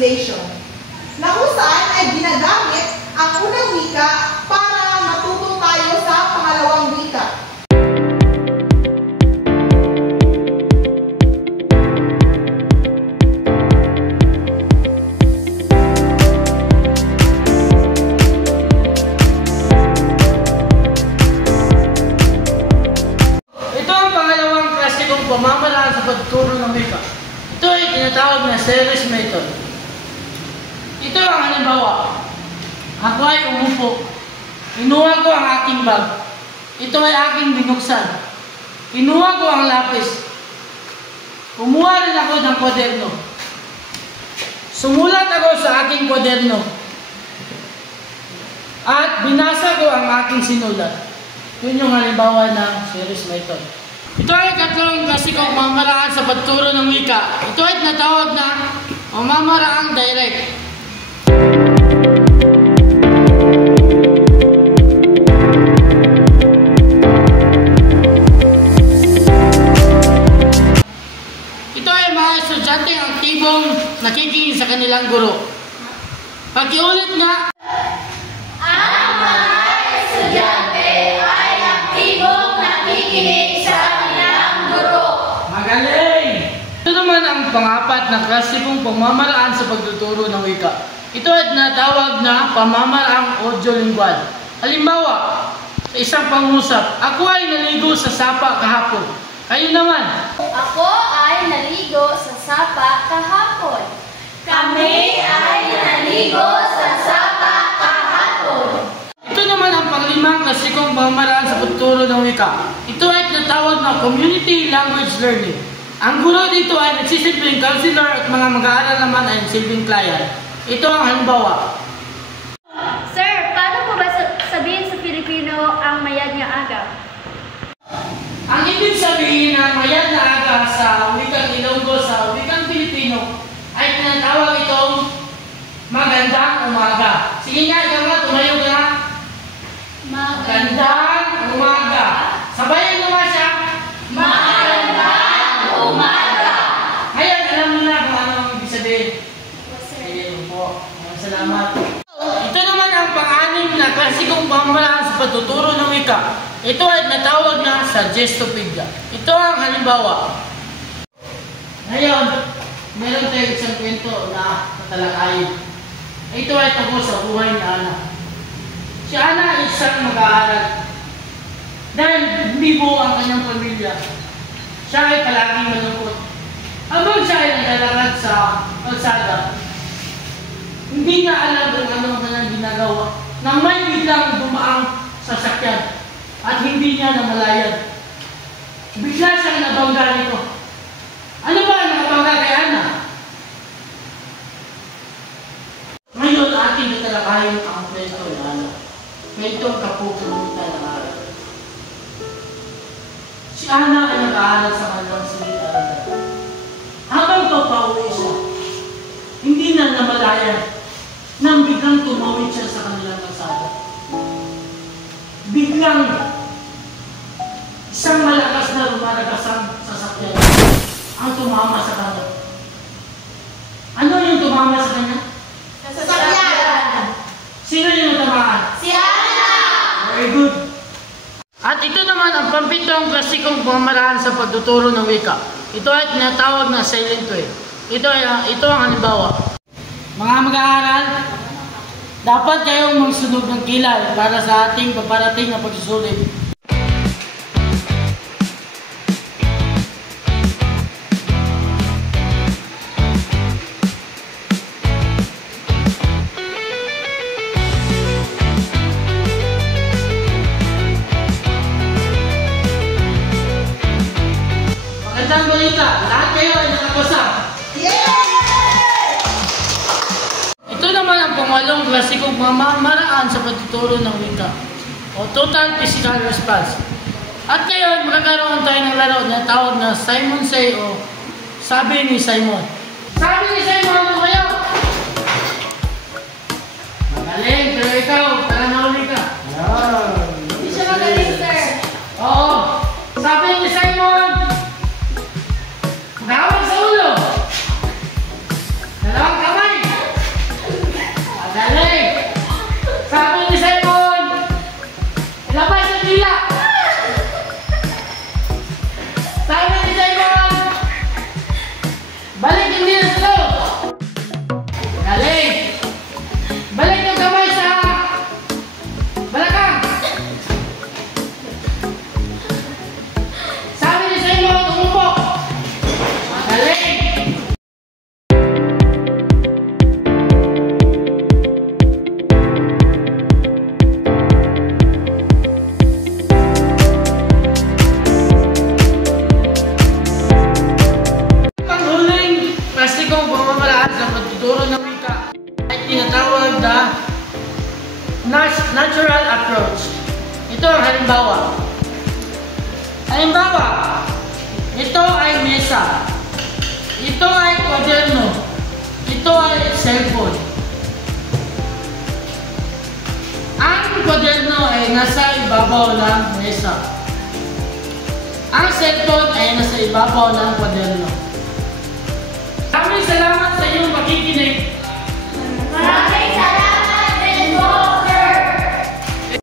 translation, na kung saan ay ginagamit ang unang wika para matuto tayo sa pangalawang wika. Pamamaraan sa pagtuturo ng wika. Ito ay tinatawag na series method. Ito ang halimbawa. Ako ay umupo. Kinuha ko ang aking bag. Ito ay aking binuksan. Kinuha ko ang lapis. Kumuha rin ako ng kwaderno. Sumulat ako sa aking kwaderno. At binasa ko ang aking sinulat. Yun yung halimbawa ng series method. Ito ay katlong klasikong pamamaraan sa pagturo ng wika. Ito ay tinatawag na pamamaraang direct. Ito ay mga estudyante ang aktibong nakikinig sa kanilang guro. Pakiulit nga. Ang mga estudyante ay aktibong nakikinig sa Magaling! Ito naman ang pang-apat na klasikong pamamaraan sa pagtuturo ng wika. Ito ay tinatawag na pamamaraang audio-lingual. Halimbawa, sa isang pangusap, ako ay naligo sa sapa kahapon. Kayo naman? Ako ay naligo sa sapa kahapon. Kami ay naligo sa sapa kahapon. Ito naman ang panglimang klasikong pamamaraan sa pagtuturo ng wika. Ito ay tinatawag na community language learning. Ang guro dito ay nagsisilbing counselor at mga mag-aaral naman ay nagsilbing client. Ito ang halimbawa. Sir, paano po ba sabihin sa Pilipino ang mayad niya aga? Ang ibig sabihin ng mayad na aga sa wikang Ilonggo sa wikang Pilipino ay tinatawag itong magandang umaga. Sige nga, ikaw nga, tumayo ka na. Magandang umaga. Sabayan naman siya. Magandang umaga. Ngayon, alam mo na kung ano ang ibig sabihin. Ayun po. Salamat. Ito naman ang pang-anim na klasikong pamamaraan sa pagtuturo ng wika. Ito ay natawag na suggestopedia. Ito ang halimbawa. Ngayon, meron tayong isang kwento na tatalakayin. Ito ay tungkol sa buhay ni Ana. Si Ana ay isang mag-aaral. Dahil bibo ang kanyang pamilya, siya ay palaging malungkot. Habang siya ay naglalakad sa kalsada, hindi niya alam kung ano ang kanyang ginagawa nang may biglang dumaang sasakyan at hindi niya namalayan. Bigla siyang nabangga nito. Ano ba ang nabangga kay Ana? Ngayon ating tatalakayin ang kwento ni Ana. Kwentong kapupulutan ng aral. Si Ana ay nag-aaral sa kanyang silid-aralan. Habang papauwi siya, hindi na namalayan nang biglang tumawid siya sa kanilang kalsada. Biglang isang malakas na rumalagasang sasakyan ang tumama sa kanya. Ano yung tumama sa kanya? Sasakyan. Sino yung natamaan? Si Ana. Very good. At ito naman ang pampitong klasikong pamamaraan sa pagtuturo ng wika. Ito ay tinatawag na silent way. Ito ang halimbawa. Mga mag-aaral, dapat kayong magsunog ng kilay para sa ating paparating na pagsusulit. Magandang balita, lahat kayo ay nakapasa. Ito naman ang pangwalong klasikong pamamaraan sa pagtuturo ng wika o total physical response. At ngayon, magkakaroon tayo ng laro na tawag na Simon Say o Sabi ni Simon. Sabi ni Simon, ano kayo? Magaling, pero ikaw, tara na uli ka. Hindi siya magaling, sir. Oo, sabi ni Simon, magawag sa ulo. Dalawang kamay. pamamaraan sa pagtuturo ng wika ay tinatawag na natural approach. Ito ang halimbawa. Halimbawa, ito ay mesa. Ito ay kwaderno. Ito ay cellphone. Ang kwaderno ay nasa ibabaw ng mesa. Ang cellphone ay nasa ibabaw ng kwaderno. Maraming salamat sa iyong pakikinig.